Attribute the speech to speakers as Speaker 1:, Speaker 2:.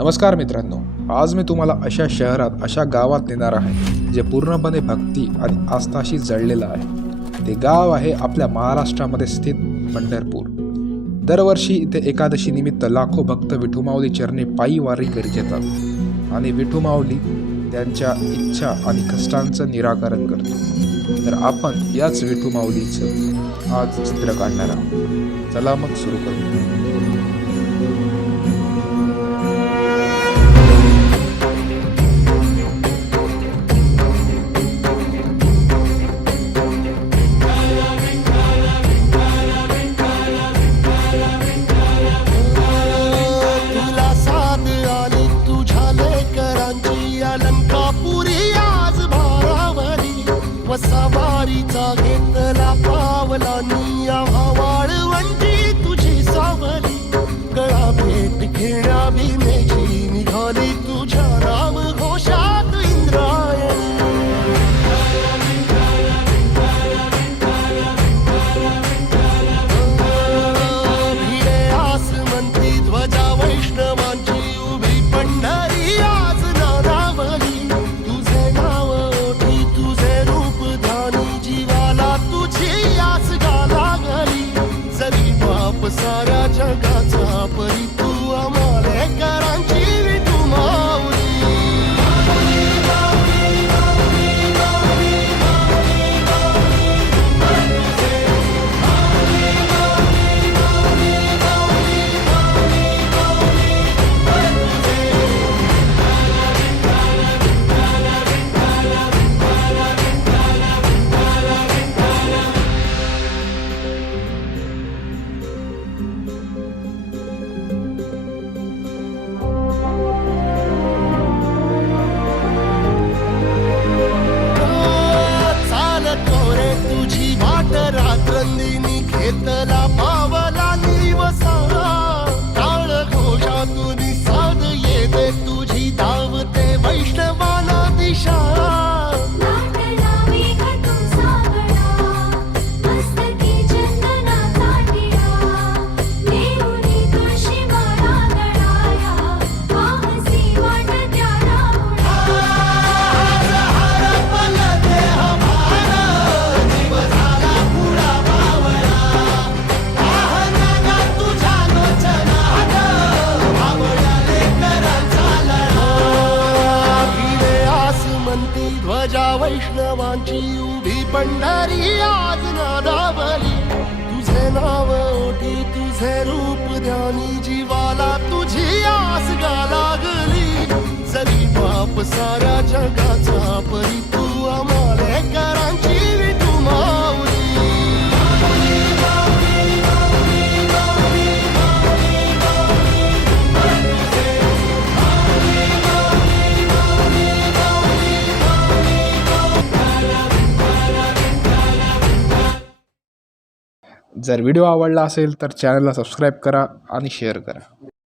Speaker 1: नमस्कार मित्रांनो आज मी तुम्हाला अशा शहरात अशा गावात नेणार आहे जे पूर्णपणे भक्ती आणि आस्थाशी जळलेलं आहे. ते गाव आहे आपल्या महाराष्ट्रामध्ये स्थित पंढरपूर. दरवर्षी इथे एकादशी निमित्त लाखो भक्त विठुमाऊली चरणी पायी वारी करीत येतात आणि विठुमाऊली त्यांच्या इच्छा आणि कष्टांचं निराकरण करतो. तर आपण याच विठुमाऊलीचं आज चित्र काढणार आहोत. चला मग सुरू करू
Speaker 2: You know me. वैष्णवांची उभी पंढरी आज नादावली. तुझे नाव ओटी तुझे रूप ध्यानी जीवाला तुझी आस गा लागली. जरी बाप
Speaker 1: जर व्हिडिओ आवडला असेल तर चॅनलला सबस्क्राईब करा आणि शेअर करा.